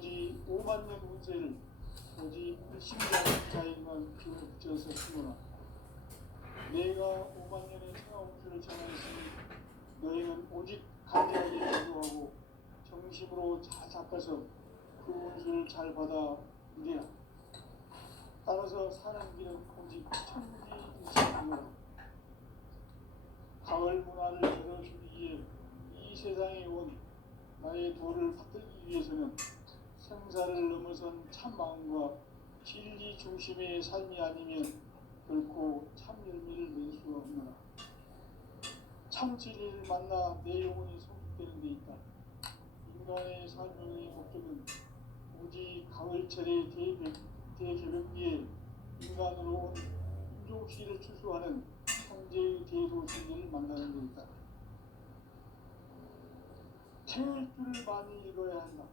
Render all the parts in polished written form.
아버지 5만 년 운세를 오직 일심자인만 붙여서 쓰노라. 내가 5만 년의 천하 운수를 정하였으니 너희는 오직 간절하게 기도하고 정심으로 잘 닦아서 그 운수를 잘 받아 누리라. 따라서 사는 길은 오직 천지일신이노라. 가을 문화를 열어주기 위해 이 세상에 온 나의 도를 받들기 위해서는 생사를 넘어선 참 마음과 진리 중심의 삶이 아니면 결코 참 열매를 낼 수 없노라. 참 진리를 만나 내 영혼이 성숙되는 데 있다. 인간의 삶의 목적은 오직 가을철의 대개벽기에 인간으로 온 인종시를 추수하는 황제의 대도신을 만나는 데 있다. 태일주를 많이 읽어야 한다.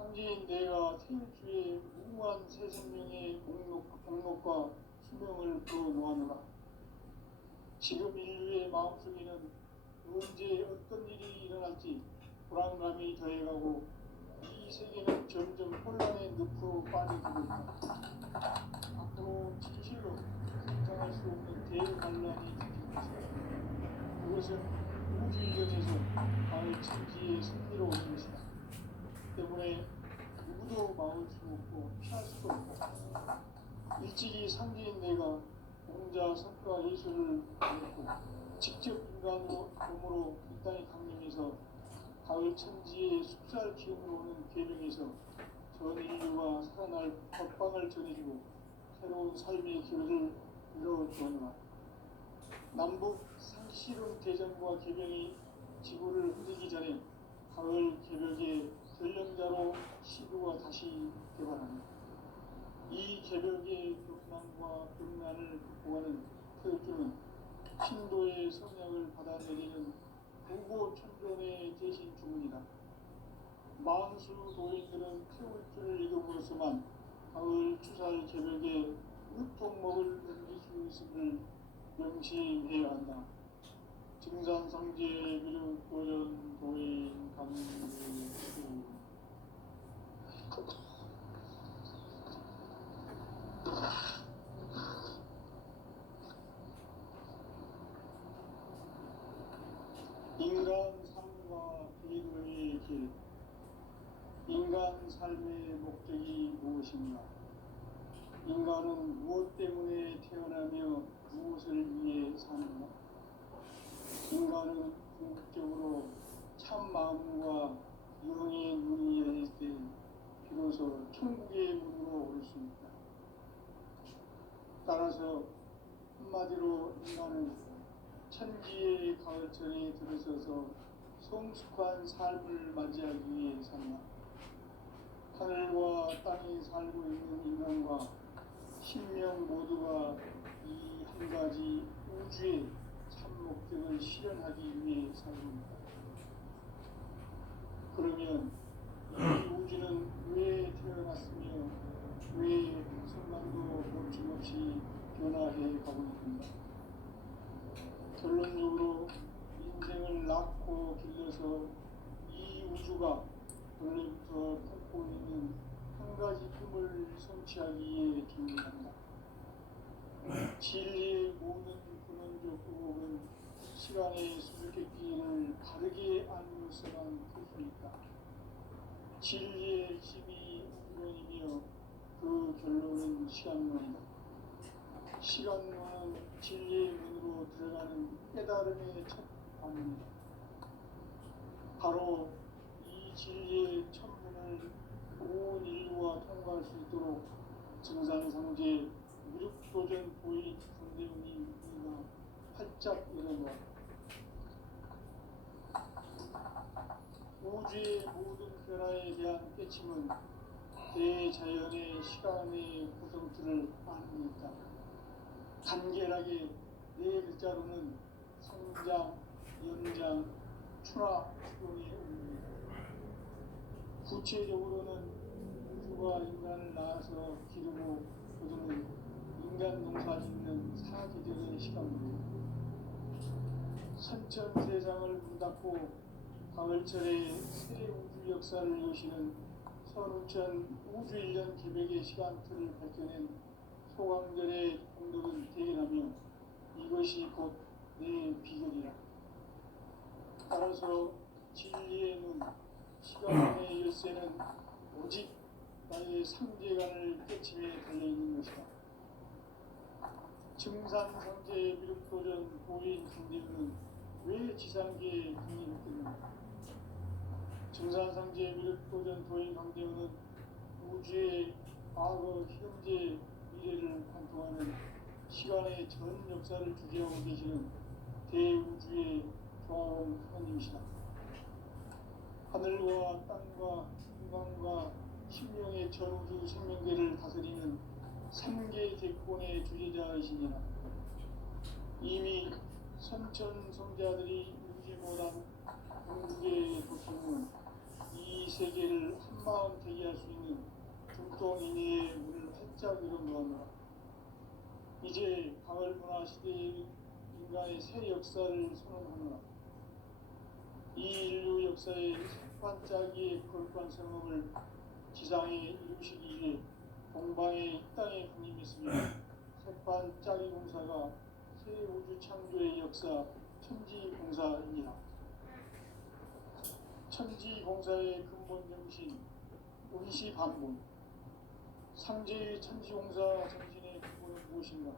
상제인 내가 태일주의 무궁한 새 생명의 공록과 수명을 불어놓아노라. 지금 인류의 마음속에는 언제 어떤 일이 일어날지 불안감이 더해가고 이 세계는 점점 혼란의 늪으로 빠져들고 있다. 앞으로 진실로 상상할 수 없는 대환란이 닥칠 것이다. 그것은 우주이전에서 가을 천지의 승리로 오는 것이다. 때문에 누구도 막을 수 없고 피할 수도 없고 일찍이 상제인 내가 공자 석가 예술을 배웠고 직접 인간으로 몸으로 이 땅에 강림해서 가을 천지의 숲살 기운으로 오는 계명에서 전 인류가 살아날 법방을 전해주고 새로운 삶의 길을 열어주었노라. 남북 상실은 대전과 개병이 지구를 흔들기 전에 가을 개벽의 전령자로 시도가 다시 개발하는 이 개벽의 경난과 병난을 극복하는 태일주는 신도의 성약을 받아내리는 부고천존의 대신 주문이다. 만수 도인들은 태일주를 읽음으로써만 가을 추살 개벽의 으통목을 넘길 수 있음을 명심해야 한다. 증산상제 비륵 도전 도인 강수 인간 삶과 기도의 길. 인간 삶의 목적이 무엇인가? 인간은 무엇 때문에 태어나며 무엇을 위해 사는가? 인간은 궁극적으로 참 마음과 영의 눈이 열릴 때 비로소 천국의 문으로 올 수 있다. 따라서 한마디로 인간은 천지의 가을철에 들어서서 성숙한 삶을 맞이하기 위해 산다. 하늘과 땅에 살고 있는 인간과 신명 모두가 이 한 가지 우주의 참 목적을 실현하기 위해 살고있다. 그러면 이 우주는 왜 태어났으며 왜 순간도 멈춤없이 변화해 가고 있는가? 결론적으로 인생을 낳고 길러서 이 우주가 원래부터 품고 있는 한 가지 꿈을 성취하기에 준비한다. 진리의 모든 근원적 의혹은 시간의 수수께끼를 바르게 알므로서만 풀 수 있다. 진리의 힘이 우주론이며 그 결론은 시간론이다. 시간론은 진리의 문으로 들어가는 깨달음의 첫 관문이다. 바로 이 진리의 천문을 온 인류가 통과할 수 있도록 증산상제 무력도전 보이 선대우님과 활짝 열어놓았다. 우주의 모든 변화에 대한 깨침은 대자연의 시간의 구성틀을 아닙니다. 간결하게 네 글자로는 성장, 연장, 추락, 추동의 의미입니다. 구체적으로는 우주가 인간을 낳아서 기르고 거두는 인간 농사 짓는 사계절의 시간입니다. 선천세상을 문 닫고 가을철에 새 우주 역사를 여시는 천우천 우주일년 기백의 시간틀을 밝혀낸 소강전의 공덕은 대견하며 이것이 곧 내 비결이라. 따라서 진리의 눈, 시간의 열쇠는 오직 나의 상제간을 깨침에 달려있는 것이다. 증산상제 미륵도전 도인 강대우는 왜 지상계에 강림했겠는가? 증산상제 미륵도전 도인 강대우는 우주의 과거, 현재, 미래를 관통하는 시간의 전 역사를 주재하고 계시는 대우주의 조화공 하나님이시다. 하늘과 땅과 인간과 신명의 전우주 생명계를 다스리는 삼계 대권의 주제자이시니라. 이미 선천성자들이 이루지 못한 궁극의 도통은 이 세계를 한마음 되게 할 수 있는 중동인의 문을 활짝 열어놓았노라. 이제 가을 문화 시대의 인간의 새 역사를 선언하노라. 이 인류 역사의 반짝이의 거룩한 성업을 지상에 이루시기 위해 동방의 이 땅에 군림했으며 색반짝이 공사가 새 우주 창조의 역사 천지공사입니다. 천지공사의 근본 정신 운시반본. 상제의 천지공사 정신의 근본은 무엇인가?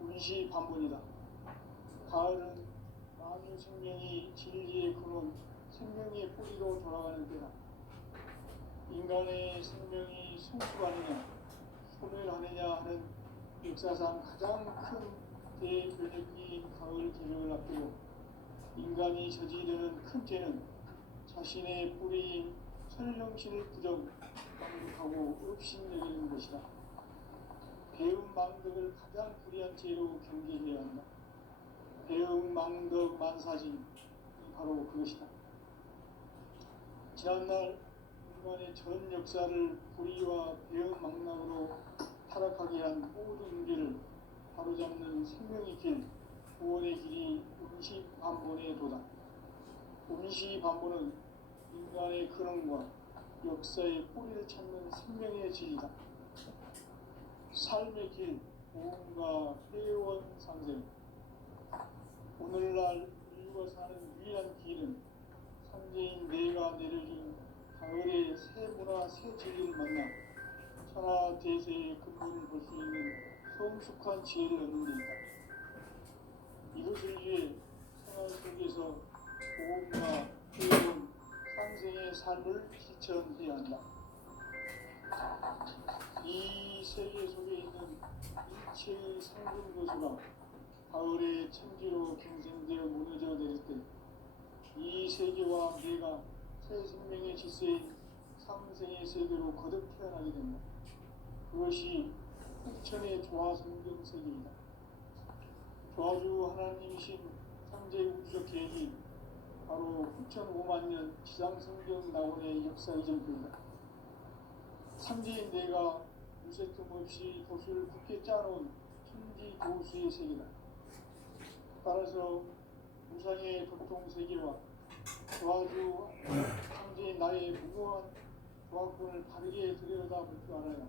운시반본이다. 가을은 만유 생명이 진리의 근원, 생명의 뿌리로 돌아가는 때다. 인간의 생명이 성숙하느냐 소멸하느냐 하는 역사상 가장 큰 대변혁이 가을 개명을 앞두고 인간이 저지르는 큰 죄는 자신의 뿌리인 설령신을 부정, 망극하고 업신여기는 것이다. 배움 망덕을 가장 불의한 죄로 경계해야 한다. 배움 망덕 만사진이 바로 그것이다. 지난날 인간의 전 역사를 불의와 배은망락으로 타락하게 한 모든 문제를 바로잡는 생명의 길, 구원의 길이 운시반본의 도다. 운시반본은 인간의 근원과 역사의 뿌리를 찾는 생명의 질이다. 삶의 길, 보험과 회원상생. 오늘날 인류가 사는 유일한 길은 상제인 내가 내려준 가을의 새 문화, 새 진리를 만나 천하 대세의 근본을 볼 수 있는 성숙한 지혜를 얻는 데 있다. 이것을 위해 생활 속에서 보험과 회원, 상생의 삶을 실천해야 한다. 이 세계 속에 있는 일체의 상승도수가 가을의 천지로 경생되어 무너져 내릴 때 이 세계와 내가 새 생명의 질서인 상생의 세계로 거듭 태어나게 된다. 그것이 흑천의 조화성경 세계이다. 조화주 하나님이신 상제 우주적 계획이 바로 9,500,000년 지상성경 낙원의 역사 이전입니다. 상제인 내가 유세 틈 없이 도수를 굳게 짜놓은 천지 도수의 세계다. 따라서 무상의 도통 세계와 조화주 상제인 나의 무모한 조화권을 바르게 들여다볼 줄 알아야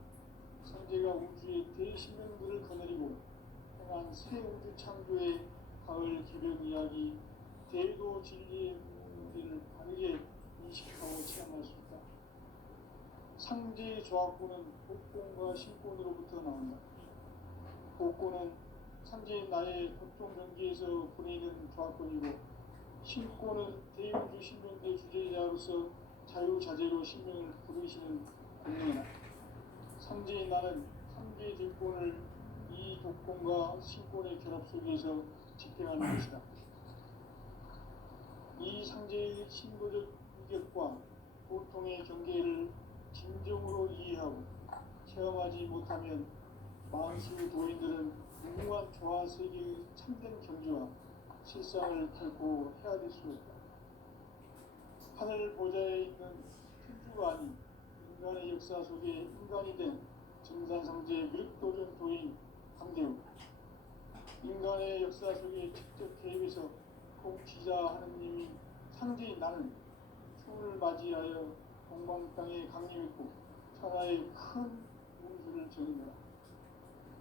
상제가 우주의 대신명들을 거느리고 행한 새 우주 창조의 가을 기변 이야기 대도 진리의 문제를 바르게 인식하고 체험할 수 있다. 상제의 조화권은 복권과 신권으로부터 나온다. 복권은 상제인 나의 고통 경계에서 보내는 조화권이고 신권은 대우주 신명대 주제자로서 자유자재로 신명을 부르시는 권능이다. 상제인 나는 상제의 대권을 이 독권과 신권의 결합 속에서 집행하는 것이다. 이 상제의 신도적 위격과 고통의 경계를 진정으로 이해하고 체험하지 못하면 만수 도인들은 무궁한 조화 세계의 참된 경지와 실상을 결코 헤아릴 수 없다. 하늘 보좌에 있는 천주가 아닌 인간의 역사 속에 인간이 된 증산상제 미륵도전 도인 강대우. 인간의 역사 속에 직접 개입해서 통치자 하느님이 상제인 나는 추을 맞이하여 동방 땅에 강림했고 천하의 큰 운수를 전해라.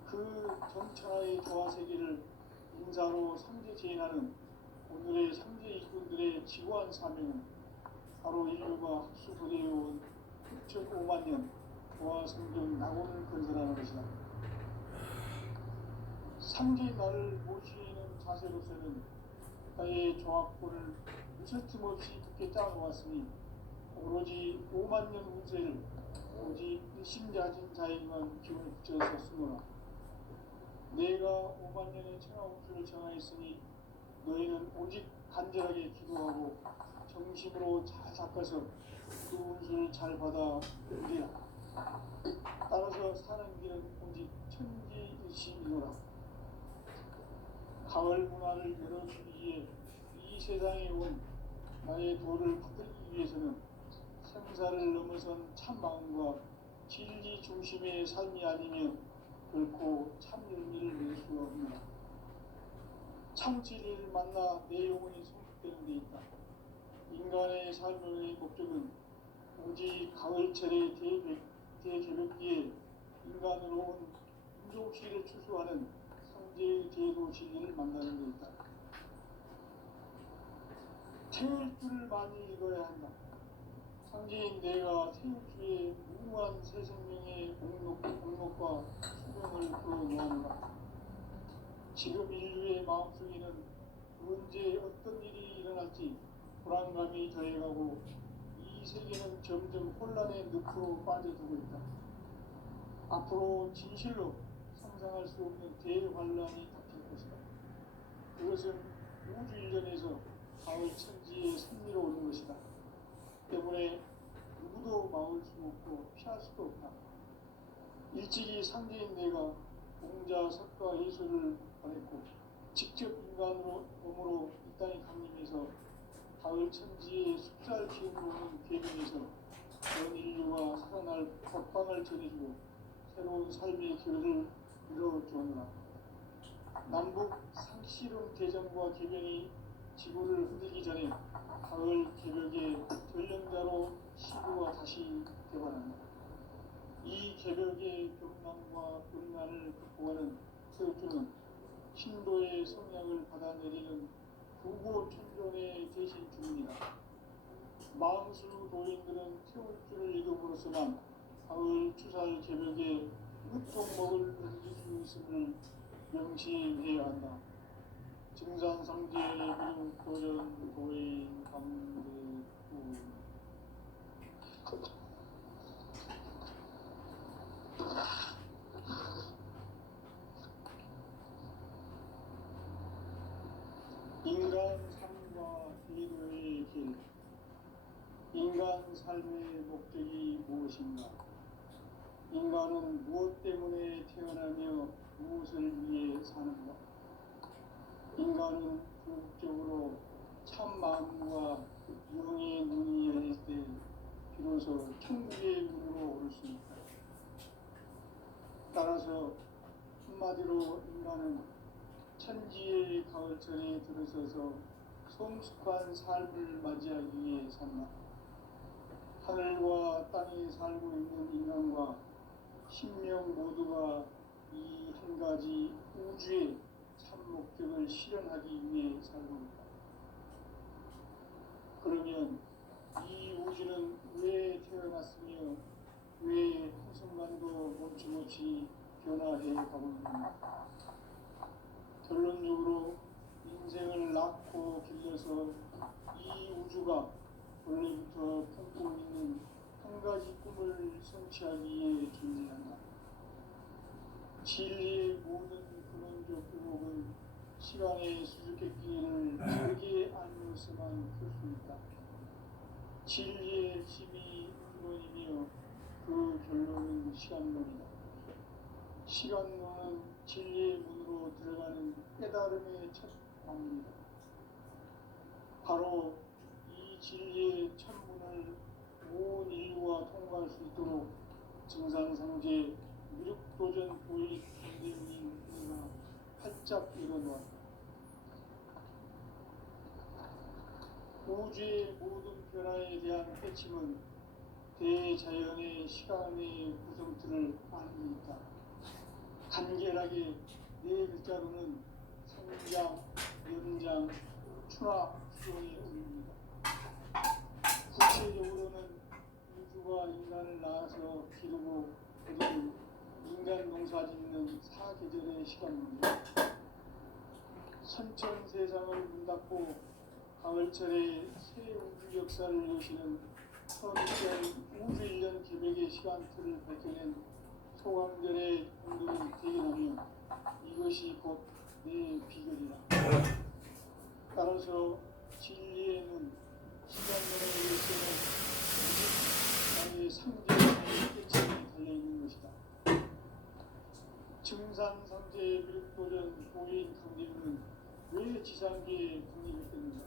그 전천하의 조화 세계를 인사로 상제 제인하는 오늘의 상제 일꾼들의 지고한 사명은 바로 인류가 학수부대해온 6,5만 년 조화 성경 낙원을 건설하는 것이다. 상제의 나를 모시는 자세로서는 나의 조합권을 무설틈 없이 굳게 짜놓았으니 오로지 5만 년 운세를 오직 일심자진 자에게만 기운을 붙여서 쓰노라. 내가 5만 년의 천하 운수를 정하였으니 너희는 오직 간절하게 기도하고 정심으로 잘 닦아서 그 운수를 잘 받아 누리라. 따라서 사는 길은 오직 천지일심이노라. 가을 문화를 열어주기 위해 이 세상에 온 나의 도를 받들기 위해서는 생사를 넘어선 참 마음과 진리 중심의 삶이 아니면 결코 참 열매를 낼 수가 없노라. 참 진리를 만나 내 영혼이 성숙되는 데 있다. 인간의 삶의 목적은 오직 가을철의 대개벽기에 인간으로 온 인종시를 추수하는 성제의 제도 진리를 만나는 데 있다. 태울 줄을 많이 읽어야 한다. 상제인 내가 태울 주의 무궁한 새 생명의 공록과 수명을 불어놓아노라. 지금 인류의 마음속에는 언제 어떤 일이 일어날지 불안감이 더해가고 이 세계는 점점 혼란의 늪으로 빠져들고 있다. 앞으로 진실로 상상할 수 없는 대환란이 닥칠 것이다. 그것은 우주 일전에서 가을 천지의 선미로 오는 것이다. 때문에 누구도 막을 수 없고 피할 수도 없다. 일찍이 상제인 내가 공자, 석가, 예수를 보냈고 직접 인간으로 몸으로 이 땅에 강림해서 가을 천지의 숫자를 기운으로 오는 계명에서 전 인류가 살아날 법방을 전해주고 새로운 삶의 기회를 이뤄주었노라. 남북 상씨름 대전과 계명이 지구를 흔들기 전에 가을 개벽의 전령자로 시구가 다시 개발한다. 이 개벽의 벽난과 분난을 극복하는 태우주는 신도의 성향을 받아내리는 부고천존의 대신 주문이다. 망수 도인들은 태울주를 이름으로서만 가을 추살 개벽의 으통목을 넘길 수 있음을 명시해야 한다. 증산상제의 도전 도인 강대구 인간 삶과 기도의 길. 인간 삶의 목적이 무엇인가? 인간은 무엇 때문에 태어나며 무엇을 위해 사는가? 인간은 궁극적으로 참 마음과 영의 눈이 열릴 때 비로소 천국의 문으로 오를 수 있다. 따라서 한마디로 인간은 천지의 가을철에 들어서서 성숙한 삶을 맞이하기 위해 산다. 하늘과 땅에 살고 있는 인간과 신명 모두가 이 한 가지 우주의 참 목적을 실현하기 위해 살고 있다. 그러면 이 우주는 왜 태어났으며 왜 한순간도 멈춤없이 변화해 가고 있는가? 결론적으로 인생을 낳고 길러서 이 우주가 원래부터 품고 있는 한 가지 꿈을 성취하기 위해 존재한다. 진리의 모든 근원적 의혹은 시간의 수수께끼를 절개 알면서만 풀 수 있다. 진리의 핵심이 근원이며 그 결론은 시간론이다. 시간론은 진리의 문으로 들어가는 깨달음의 첫 방문이다. 바로 이 진리의 천문을 온 인류가 통과할 수 있도록 증산상제 무력도전 도의 선생님과 활짝 열어놓았다. 우주의 모든 변화에 대한 핵심은 대자연의 시간의 구성틀을 아는 있다. 간결하게 네 글자로는 성장, 연장, 추나 수용에 올립니다. 구체적으로는 우주가 인간을 낳아서 기르고 거두는 인간 농사 짓는 사계절의 시간입니다. 선천 세상을 문 닫고 가을철에 새 우주 역사를 여시는 1200 우주 1년 계획의 시간틀을 밝혀낸 소강절의 운동을 대견하며 이것이 곧 내 비결이라. 따라서 진리에는 시간론에 의해서는 나의 상대의 끝이 달려있는 것이다. 증산상제의 밀도전 도인 강대우는 왜 지상계에 독립했겠는가?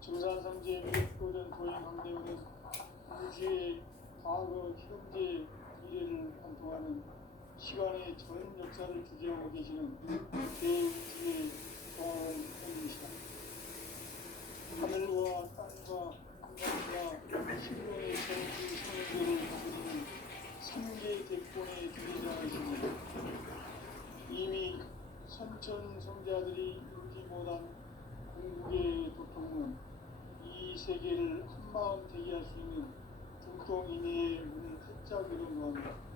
증산상제의 밀도전 도인 강대우는 우주의 과거, 현재, 미래를 관통하는 시간의 전 역사를 주재하고 계시는 대우주의 동원입니다. 하늘과 땅과 인간과 신론의 전기 성질을 가지는 3개 대권의 주제자이십니다. 이미 선천 성자들이 이루지 못한 궁극의 도통은 이 세계를 한마음 되게 할 수 있는 중동인의 문을 활짝 열어놓았다.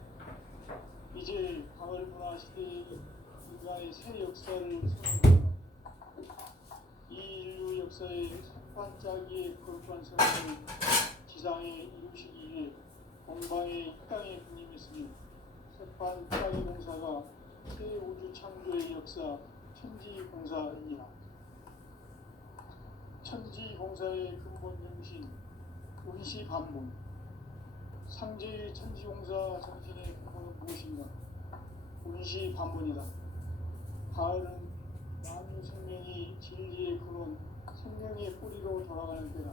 이제 가을 문화 시대의 인간의 새 역사를 선언합니다. 이 인류 역사의 반짝이의 거룩한 선언을 지상에 이루시기 위해 동방의 땅에 군림했으며 새반짝이 공사가 새 우주 창조의 역사 천지공사이니라. 천지공사의 근본 정신 운시반본. 상제의 천지공사 정신의 근본은 무엇인가? 운시반본이다. 가을은 만유 생명이 진리의 근원, 생명의 뿌리로 돌아가는 때다.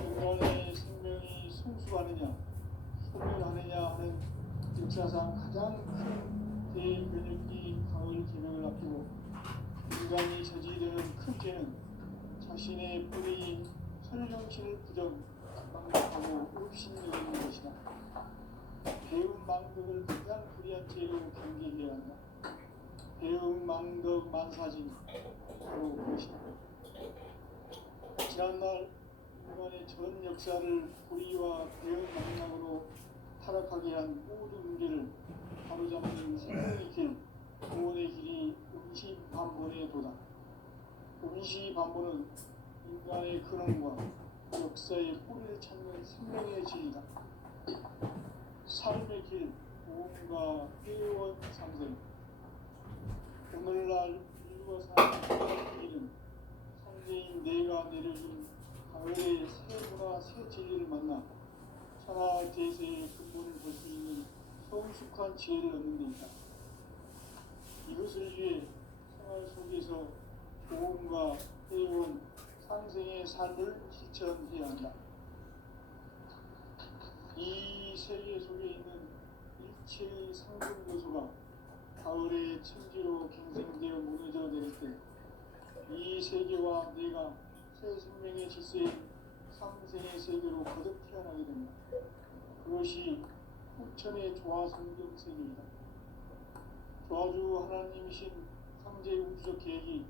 인간의 생명이 성숙하느냐, 소멸하느냐 하는 역사상 가장 큰 대변혁이 가을 개명을 앞두고 인간이 저지르는 큰 죄는 자신의 뿌리인 설령신을 망각하고 의심여기는 것이다. 배운 망덕을 가장 불의한 죄로 경계해야 한다. 배운 망덕 만사진 바로 그것이다. 지난날 인간의 전 역사를 불의와 배운 망락으로 타락하게 한 모든 문제를 바로잡는 생명의 길, 구원의 길이 운시반본에 도다. 운시반본은 인간의 근원과 역사의 뿌리를 찾는 생명의 진리다. 삶의 길, 보험과 회원 상생. 오늘날 인류가 사는 길은 상제인 내가 내려준 가을의 새 문화, 새 진리를 만나 천하 대세의 근본을 볼 수 있는 성숙한 지혜를 얻는 데 있다. 이것을 위해 생활 속에서 보험과 회원, 상생의 삶을 실천해야 한다. 이 세계 속에 있는 일체의 상승 요소가 가을의 천지로 갱생되어 무너져 내릴 때 이 세계와 내가 새 생명의 질서인 상생의 세계로 거듭 태어나게 됩니다. 그것이 후천의 조화 성경 세계이다. 조화주 하나님이신 상제 우주적 계획이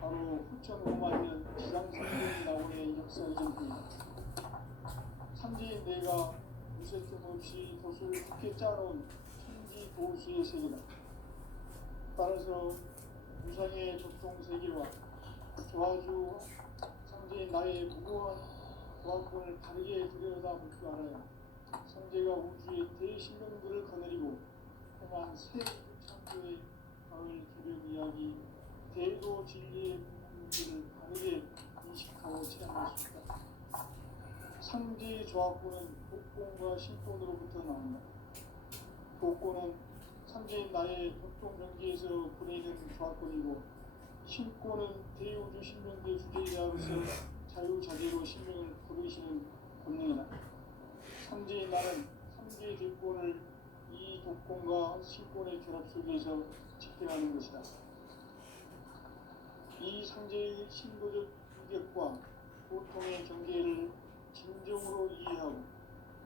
바로 후천 5만 년 지상 성경이 나오는 역사의 전입니다. 상제인 내가 무쇠점 없이 돛을 굳게 짜놓은 천지 도수의 세계다. 따라서 무상의 조통 세계와 조화주 상제인 나의 무거운 조화권을 다르게 들여다볼 줄 알아야 상제가 우주의 대신령들을 거느리고 행한 새 창조의 가을 개벽 이야기 대도 진리의 문제를 다르게 인식하고 체험할 수 있다. 상제의 조화권은 복권과 신권으로부터 나온다. 복권은 상제인 나의 도통병기에서 보내는 조화권이고 신권은 대우주 신명대 주제자로서 자유자재로 신명을 부르시는 권능이다. 상제인 나는 상제의 대권을 이 독권과 신권의 결합 속에서 집행하는 것이다. 이 상제의 신도적 인격과 보통의 경계를 진정으로 이해하고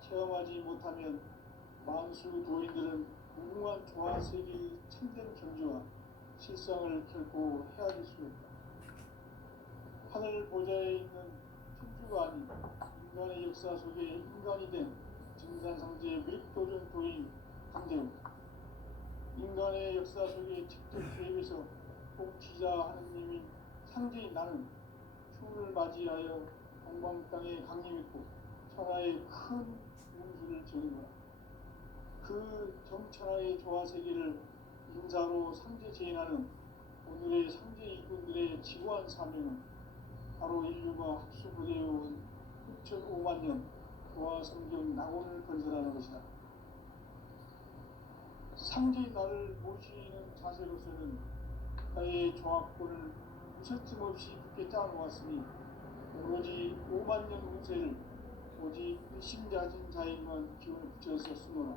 체험하지 못하면 만수 도인들은 무궁한 조화 세계의 참된 경지와 실상을 결코 헤아릴 수 없다. 하늘 보좌에 있는 천주가 아닌 인간의 역사 속에 인간이 된 증산상제의 밀도전 도인 강대우, 인간의 역사 속에 직접 개입해서 통치자 하느님인 상제인 나는 추운을 맞이하여 동방 땅에 강림했고 천하의 큰 운수를 정인노라. 그 정천하의 조화세계를 인사로 상제 제인하는 오늘의 상제 일꾼들의 지구한 사명은 바로 인류가 학수부대해온 6,500만 년 조화성경 낙원을 건설하는 것이다. 상제의 나를 모시는 자세로서는 나의 조합권을 무서짐 없이 굳게 짜놓았으니 오로지 5만 년 운세를 오직 일심자진 자에만 기운을 붙여서 쓰노라.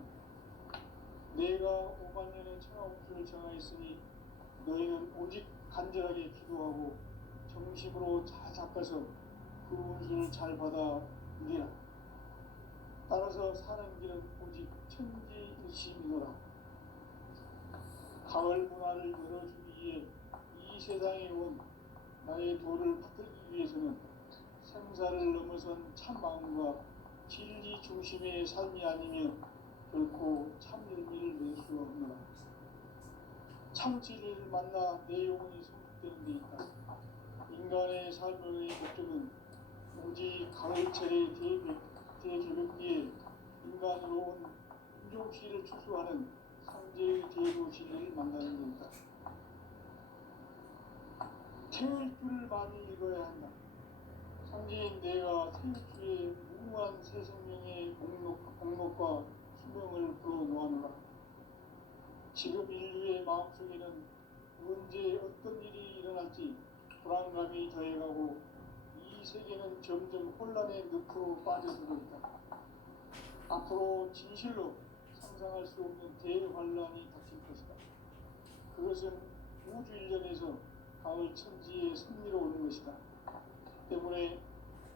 내가 5만 년의 천하 운수를 정하였으니 너희는 오직 간절하게 기도하고 정식으로 잘 잡아서 그 운수를 잘 받아 누리라. 따라서 사는 길은 오직 천지일심이노라. 가을 문화를 열어주기 위해 이 세상에 온 나의 도를 받들기 위해서는 생사를 넘어선 참 마음과 진리 중심의 삶이 아니면 결코 참 열매를 낼 수 없노라. 참 진리를 만나 내 영혼이 성숙되는 데 있다. 인간의 삶의 목적은 오직 가을철의 대개벽기에 인간으로 온 인종시를 추수하는 상제의 제도 진리를 만나는 데 있다. 태일주를 많이 읽어야 한다. 상제인 내가 태일주의 무궁한 새 생명의 목록과 수명을 풀어놓아노라. 지금 인류의 마음속에는 언제 어떤 일이 일어날지 불안감이 더해가고 이 세계는 점점 혼란의 늪으로 빠져들고 있다. 앞으로 진실로 상상할 수 없는 대환란이 닥칠 것이다. 그것은 우주 일련에서 가을 천지의 승리로 오는 것이다. 때문에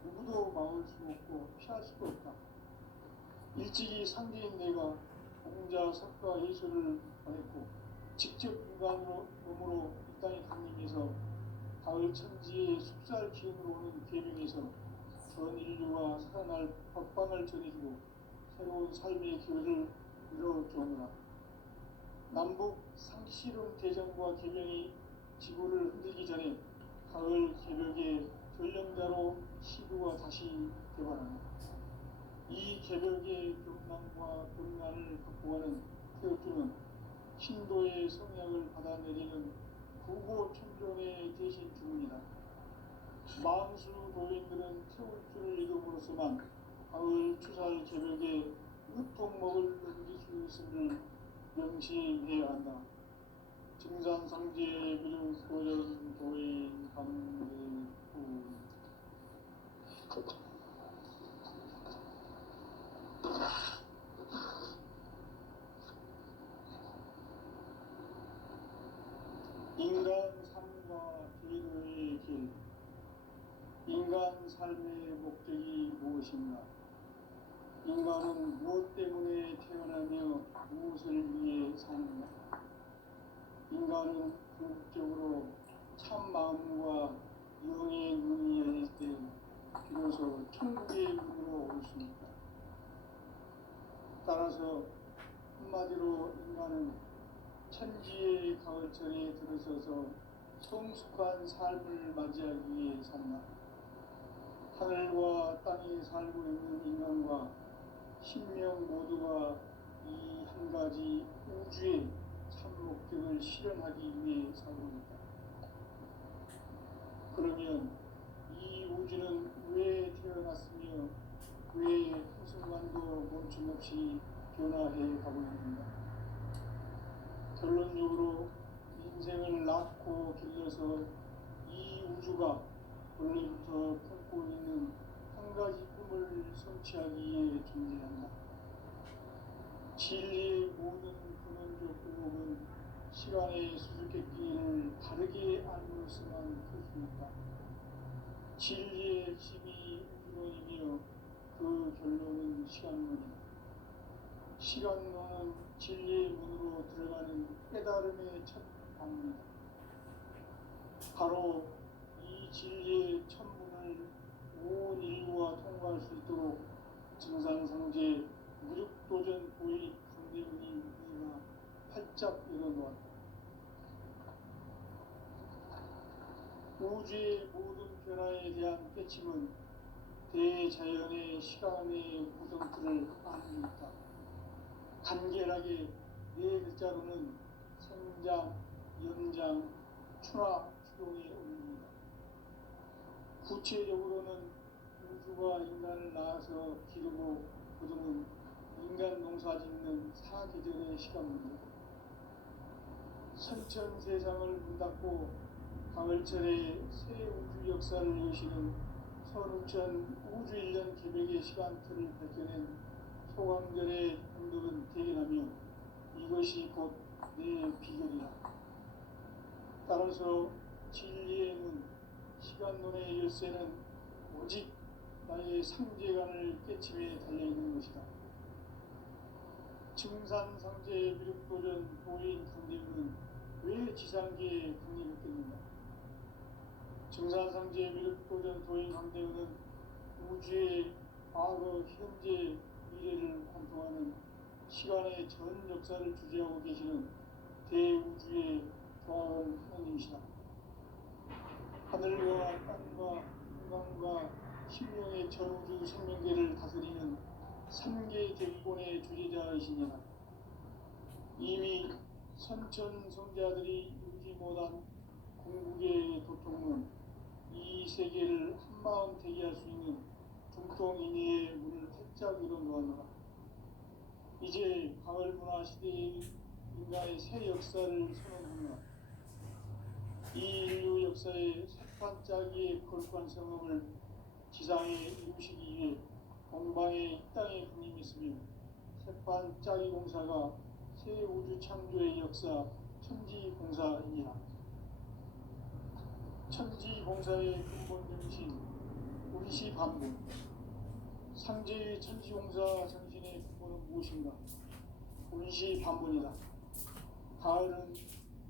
누구도 막을 수 없고 피할 수도 없다. 일찍이 상제인 내가 공자, 석가, 예수를 보냈고 직접 인간으로 몸으로 이 땅에 강림해서 가을 천지의 숲살 기운으로 오는 계명에서 전 인류가 살아날 법방을 전해주고 새로운 삶의 기회를 이뤄주오노라. 남북 상시론 대전과 계명이 지구를 흔들기 전에 가을 개벽의 전령자로 시구가 다시 개발합니다. 이 개벽의 경랑과 곤란을 극복하는 태엽주는 신도의 성약을 받아내리는 구고천종의 대신 주문이다. 만수 도인들은 태울주를 이름으로서만 가을 추살 개벽에 으통목을 넘길 수 있음을 명시해야 한다. 증산상제의 비룡도전 도인 강대구 인간 삶과 기도의 길. 인간 삶의 목적이 무엇인가? 인간은 무엇 때문에 태어나며 무엇을 위해 사는가? 인간은 궁극적으로 참 마음과 영의 눈이 열릴 때 비로소 천국의 문으로 올 수 있다. 따라서 한마디로 인간은 천지의 가을철에 들어서서 성숙한 삶을 맞이하기 위해 산다. 하늘과 땅에 살고 있는 인간과 신명 모두가 이 한 가지 우주의 참 목적을 실현하기 위해 살고 있다. 그러면 이 우주는 왜 태어났으며 왜 한순간도 멈춤없이 변화해 가고 있는가? 결론적으로 인생을 낳고 길러서 이 우주가 원래부터 품고 있는 한 가지 꿈을 성취하기 위해 존재한다. 진리의 모든 근원적 의목은 시간의 수수께끼를 바르게 알므로서만 풀 수 있다. 진리의 핵심이 우주론이며 그 결론은 시간론이다. 시간론은 진리의 문으로 들어가는 깨달음의 첫 방문이다. 바로 이 진리의 천문을 온 인류가 통과할 수 있도록 증산상제 무력도전 보이 강대문이 활짝 열어놓았다. 우주의 모든 변화에 대한 깨침은 대자연의 시간의 구성틀을 아는 있다. 간결하게 네 글자로는 생장, 연장, 추나 추동의 의미입니다. 구체적으로는 우주가 인간을 낳아서 기르고 거두는 인간 농사 짓는 사계절의 시간입니다. 선천 세상을 문 닫고 가을철에 새 우주 역사를 여시는 선우천 우주 1년 기백의 시간틀을 밝혀낸 소강절의 행동은 대견하며 이것이 곧 내 비결이다. 따라서 진리의 문, 시간론의 열쇠는 오직 나의 상제관을 깨침에 달려있는 것이다. 증산상제 미륵도전 보인 강대문은 왜 지상계에 강림했겠는가? 증산상제 미륵도전 도인 강대문은 우주의 과거, 현재, 미래를 관통하는 시간의 전 역사를 주재하고 계시는 대우주의 조화원 하나님이시다. 하늘과 땅과 인간과 심령의 전우주 생명계를 다스리는 3개 대권의 주제자이시니라. 이미 선천 성자들이 이루지 못한 궁극의 도통은 이 세계를 한마음 되게 할 수 있는 중통인의의 문을 활짝 열어놓았노라. 이제 가을 문화 시대의 인간의 새 역사를 선언하노라. 이 인류 역사의 새반짝이의 거룩한 성음을 지상에 이루시기 위해 동방의 이 땅에 군림했으며 새반짝이 공사가 새 우주 창조의 역사 천지공사이니라. 천지공사의 근본 정신 운시반본. 상제의 천지공사 정신의 근본은 무엇인가? 운시반본이다. 가을은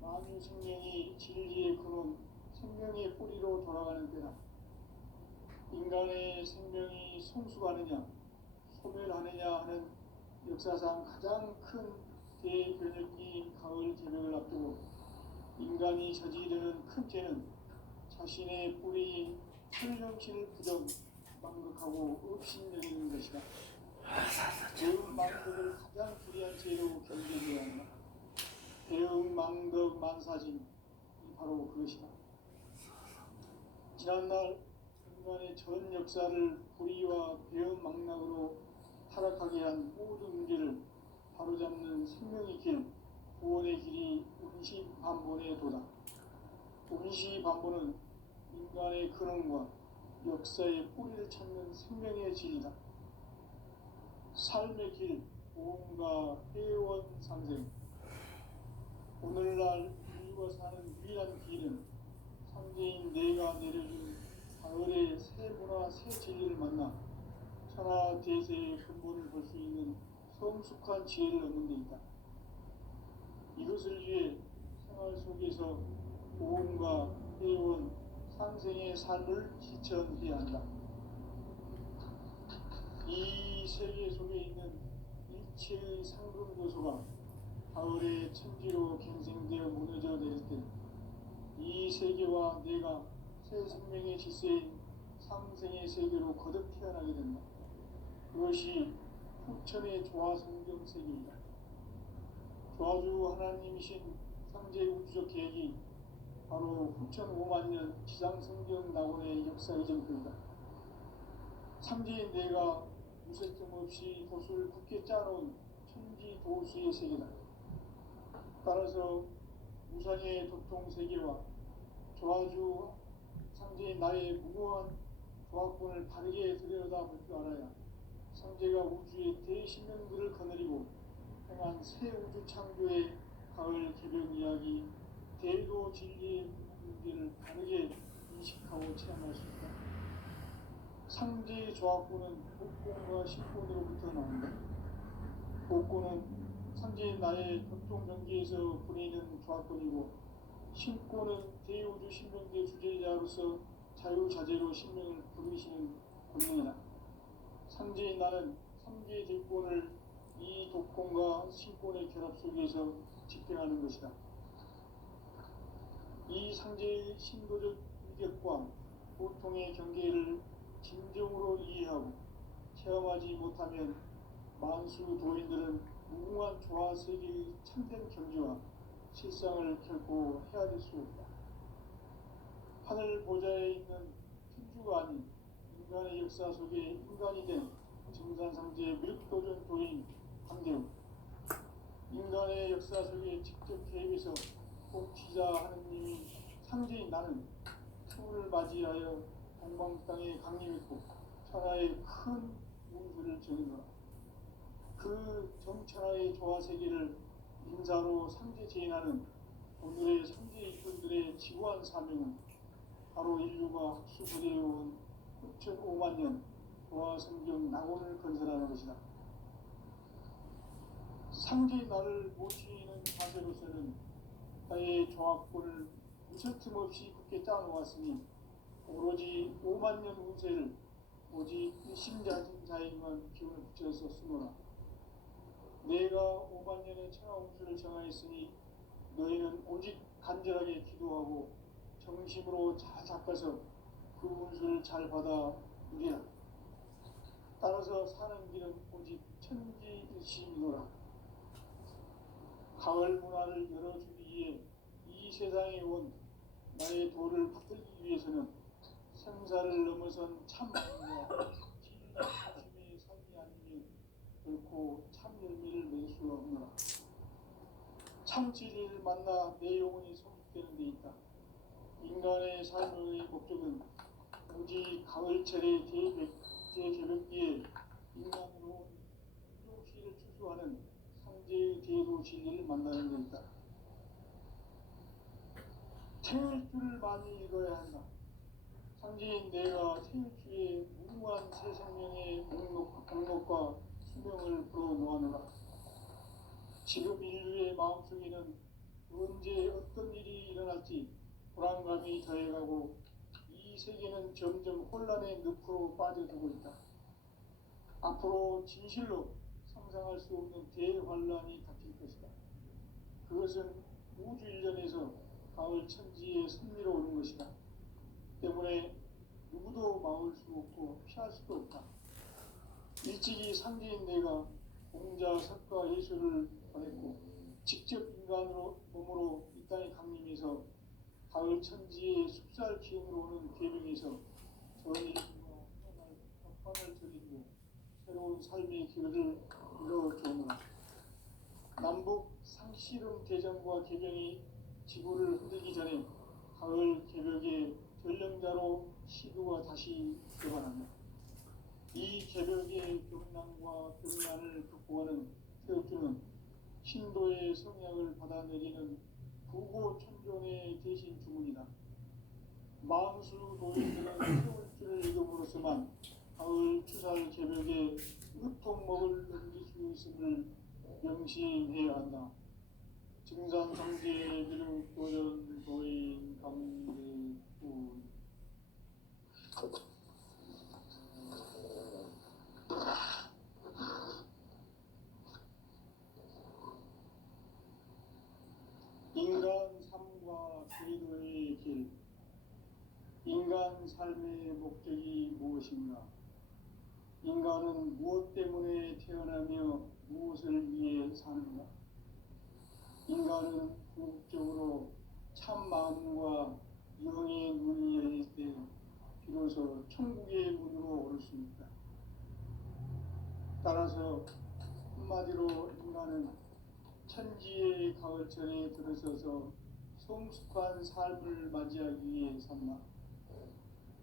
만유 생명이 진리의 근원, 생명의 뿌리로 돌아가는 때다. 인간의 생명이 성숙하느냐, 소멸하느냐 하는 역사상 가장 큰 대변혁기인 가을 개벽을 앞두고 인간이 저지르는 큰 죄는 자신의 뿌리인 천령신을 부정, 망극하고 업신여기는 것이다. 대응 망덕을 가장 불의한 죄로 경계되어야 한다. 대응 망덕 만사짐이 바로 그것이다. 지난날 인간의 전 역사를 불의와 배은 망락으로 타락하게 한 모든 문제를 바로잡는 생명의 길, 구원의 길이 운시반본의 도다. 운시반본은 인간의 근원과 역사의 뿌리를 찾는 생명의 질이다. 삶의 길, 보험과 회원 상생. 오늘날 인류가 사는 유일한 길은 상제인 내가 내려준 가을의 새 문화, 새 진리를 만나 천하 대세의 근본을 볼 수 있는 성숙한 지혜를 얻는 데 있다. 이것을 위해 생활 속에서 보험과 회원, 상생의 삶을 실천해야 한다. 이 세계 속에 있는 일체의 상금 요소가 가을의 천지로 갱생되어 무너져 내릴 때 이 세계와 내가 새 생명의 질서인 상생의 세계로 거듭 태어나게 된다. 그것이 후천의 조화성경 세계이다. 조화주 하나님이신 상제 우주적 계획이 바로 후천 5만 년 지상성경 낙원의 역사의 정표이다. 상제인 내가 무쇠점 없이 도수를 굳게 짜놓은 천지 도수의 세계다. 따라서 무상의 도통 세계와 조화주 상제인 나의 무모한 조합권을 바르게 들여다볼 줄 알아야 상제가 우주의 대신명들을 거느리고 행한 새 우주 창조의 가을 개벽 이야기, 대도 진리의 문제를 바르게 인식하고 체험할 수 있다. 상제 조합구는 복권과 신권으로부터 나온다. 복권은 상제인 나의 교통 경계에서 보내는 조합권이고, 신권은 대우주 신명대 주제자로서 자유자재로 신명을 부르시는 권능이다. 상제인 나는 3개 대권을 이 독권과 신권의 결합 속에서 집행하는 것이다. 이 상제의 신도적 위력과 보통의 경계를 진정으로 이해하고 체험하지 못하면 만수 도인들은 무궁한 조화 세계의 참된 경지와 실상을 결코 헤아릴 수 없다. 하늘 보좌에 있는天주가 아닌 인간의 역사 속에 인간이 된 증산상제의 미륵도전 도인 황대우, 인간의 역사 속에 직접 개입해서 복지자 하느님이 상제인 나는 추운을 맞이하여 동방 땅에 강림했고 천하의 큰 운수를 정해노라. 그 정천하의 조화 세계를 인사로 상제 제인하는 오늘의 상제 이꾼들의 지구한 사명은 바로 인류가 학수부대해온 6,500만 년 조화 성경 낙원을 건설하는 것이다. 상제의 나를 모시는 자세로서는 나의 조합권을 무슨 틈없이 굳게 짜놓았으니 오로지 5만 년 운세를 오직 일심자진 자에게만 기운을 붙여서 쓰노라. 내가 5만 년의 천하 운수를 정하였으니 너희는 오직 간절하게 기도하고 정심으로 잘 닦아서 그 운수를 잘 받아 누리라. 따라서 사는 길은 오직 천지일심이노라. 가을 문화를 열어주기 위해 이 세상에 온 나의 도를 붙들기 위해서는 생사를 넘어선 참마음과 진리중심의 삶이 아니면 결코 참 열매를 맺을 수가 없노라. 참 진리를 만나 내 영혼이 성숙되는 데 있다. 인간의 삶의 목적은 오직 가을철의 대개벽기에 인간으로 조시를 추수하는 상제의 대도 진리를 만나는 데 있다. 태일주를 많이 읽어야 한다. 상제인 내가 태일주의 무궁한 새 생명의 목록과 수명을 불어놓아노라. 지금 인류의 마음속에는 언제 어떤 일이 일어날지 불안감이 더해가고 이 세계는 점점 혼란의 늪으로 빠져들고 있다. 앞으로 진실로 상상할 수 없는 대환란이 닥칠 것이다. 그것은 우주 일련에서 가을 천지에 선미로 오는 것이다. 때문에 누구도 막을 수 없고 피할 수도 없다. 일찍이 상제인 내가 공자, 석가, 예수를 보냈고 직접 인간으로 몸으로 이 땅에 강림해서 가을 천지의 숲살 기운으로 오는 계명에서 전인과 협반을 저지르고 새로운 삶의 길을 이뤄주노라. 남북 상씨름 대전과 개병이 지구를 흔들기 전에 가을 개벽의 전령자로 시도가 다시 되어간다. 이 개벽의 경난과 경난을 극복하는 태엽주는 신도의 성약을 받아내리는 부고천존의 대신 주문이다. 만수 도인들은 태울주를 읽음으로써만 가을 추살 개벽에 으통먹을 넘길 수 있음을 명심해야 한다. 증산상제 미륵도전 도인 강대구 인간 삶과 제도의 길. 인간 삶의 목적이 무엇인가? 인간은 무엇 때문에 태어나며 무엇을 위해 사는가? 인간은 궁극적으로 참 마음과 영의 눈이 열릴 때 비로소 천국의 문으로 오를 수 있다. 따라서 한마디로 인간은 천지의 가을철에 들어서서 성숙한 삶을 맞이하기 위해 산다.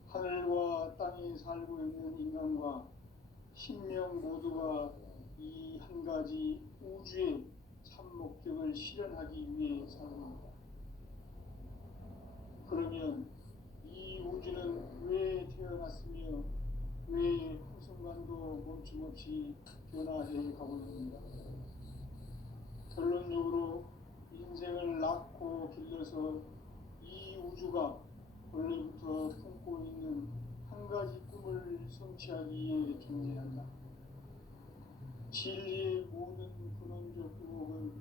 하늘과 땅에 살고 있는 인간과 신명 모두가 이 한 가지 우주의 참 목적을 실현하기 위해 살아갑니다. 그러면 이 우주는 왜 태어났으며 왜 한순간도 멈춤없이 변화해 가고 있는가. 결론적으로 인생을 낳고 길러서 이 우주가 원래부터 품고 있는 한 가지 꿈을 성취하기 위해 존재한다. 진리의 모든 근원적 의혹은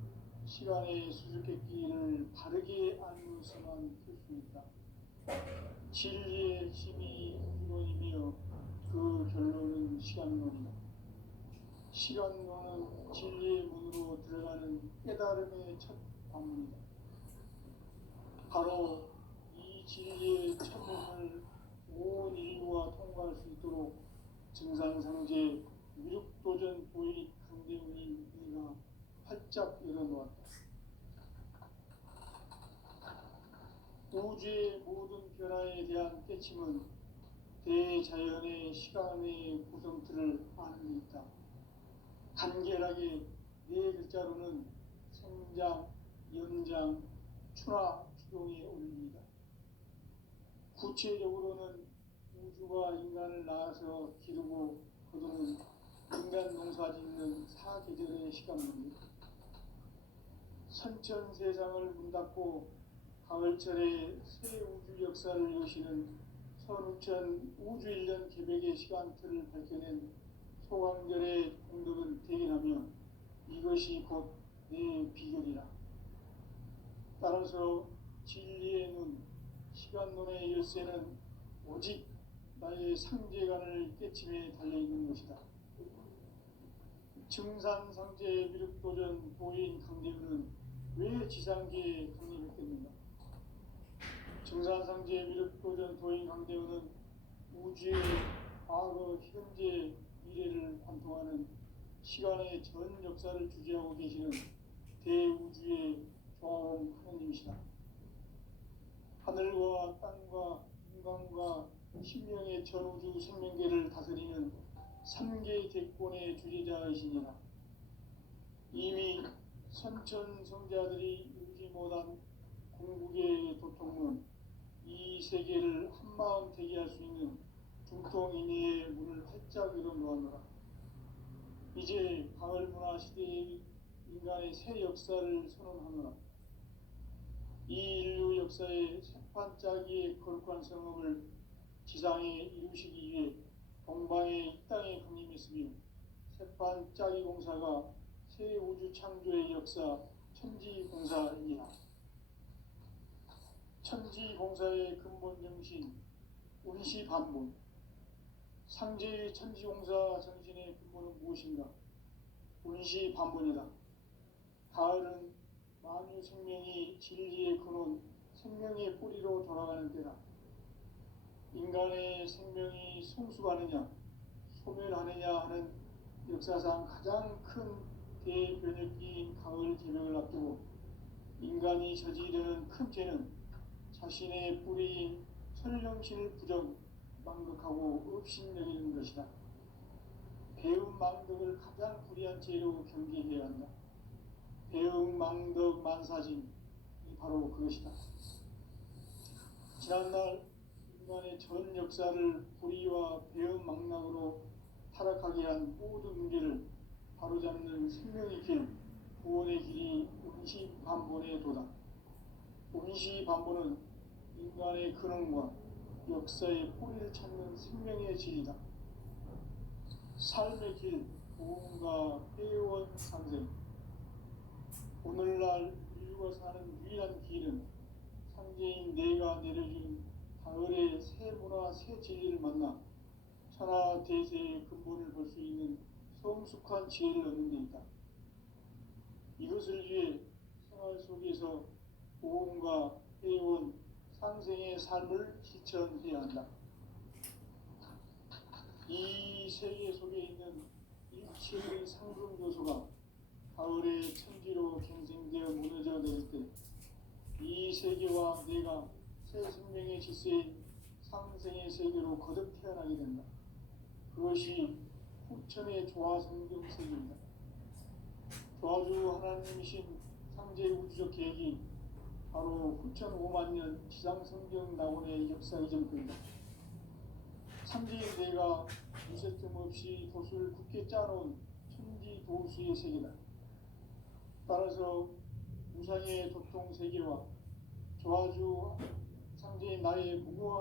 시간의 수수께끼를 바르게 알면서만 풀 수 있다. 진리의 핵심이 이론이며 그 결론은 시간론이다. 시간론은 진리의 문으로 들어가는 깨달음의 첫 관문이다. 바로 이 진리의 첫문을 온 인류가 통과할 수 있도록 증상상제 미륵도전 도인 강대훈이 네가 활짝 열어놓았다. 우주의 모든 변화에 대한 깨침은 대자연의 시간의 구성틀을 아는 데 있다. 간결하게 네 글자로는 생장, 연장, 추나 추동의 원리이다. 구체적으로는 우주가 인간을 낳아서 기르고 거두는 인간 농사 짓는 사계절의 시간론이다. 선천 세상을 문 닫고 가을철에 새 우주 역사를 여시는 선우천 우주일년 개백의 시간틀을 밝혀낸 소강절의 공덕은 대견하며 이것이 곧 내 비결이라. 따라서 진리의 눈, 시간론의 열쇠는 오직 나의 상제관을 깨침에 달려있는 것이다. 증산상제 미륵도전 도인 강대훈은 왜 지상계에 강림했겠는가? 증산상제 미륵도전 도인 강대훈은 우주의 과거, 현재, 미래를 관통하는 시간의 전 역사를 주재하고 계시는 대우주의 조화원 하느님이시다. 하늘과 땅과 인간과 신명의 전우주 생명계를 다스리는 3개 대권의 주재자이시니라. 이미 선천성자들이 이루지 못한 궁극의 도통문, 이 세계를 한마음 되게 할 수 있는 중통인의의 문을 활짝 열어놓았노라. 이제 가을문화 시대의 인간의 새 역사를 선언하노라. 이 인류 역사의 새판짜기의 거룩한 성업을 지상에 이루시기 위해 동방의 이 땅에 강림했으며 새판짜기 공사가 새 우주 창조의 역사 천지공사이니라. 천지공사의 근본 정신 운시반본. 상제의 천지공사 정신의 근본은 무엇인가? 운시반본이다. 가을은 만유 생명이 진리의 근원, 생명의 뿌리로 돌아가는 때다. 인간의 생명이 성숙하느냐, 소멸하느냐 하는 역사상 가장 큰 대변혁기인 가을 개명을 앞두고 인간이 저지르는 큰 죄는 자신의 뿌리인 설령신을 부정, 망극하고 업신여기는 것이다. 배움 망덕을 가장 불의한 죄로 경계해야 한다. 배움 망덕 만사진이 바로 그것이다. 지난날 인간의 전 역사를 불의와 배움 망락으로 타락하게 한 모든 문제를 바로잡는 생명의 길, 구원의 길이 운시반본에 도다. 운시반본은 인간의 근원과 역사의 뿌리를 찾는 생명의 질이다. 삶의 길, 고음과 회원 상생. 오늘날 인류가 사는 유일한 길은 상제인 내가 내려준 가을의 새 문화, 새 진리를 만나 천하 대세의 근본을 볼 수 있는 성숙한 지혜를 얻는 데 있다. 이것을 위해 생활 속에서 고음과 회원, 상생의 삶을 실천해야 한다. 이 세계 속에 있는 일체의 상승 요소가 가을의 천지로 갱생되어 무너져 내릴 때 이 세계와 내가 새 생명의 질서인 상생의 세계로 거듭 태어나게 된다. 그것이 후천의 조화 성경 세계입니다. 조화주 하나님이신 상제 우주적 계획이 바로 후천 5만 년 지상 성경 낙원의 역사 이전입니다. 상제인 내가 미세틈 없이 도수를 굳게 짜놓은 천지 도수의 세계다. 따라서 무상의 도통 세계와 조화주 상제의 나의 무고한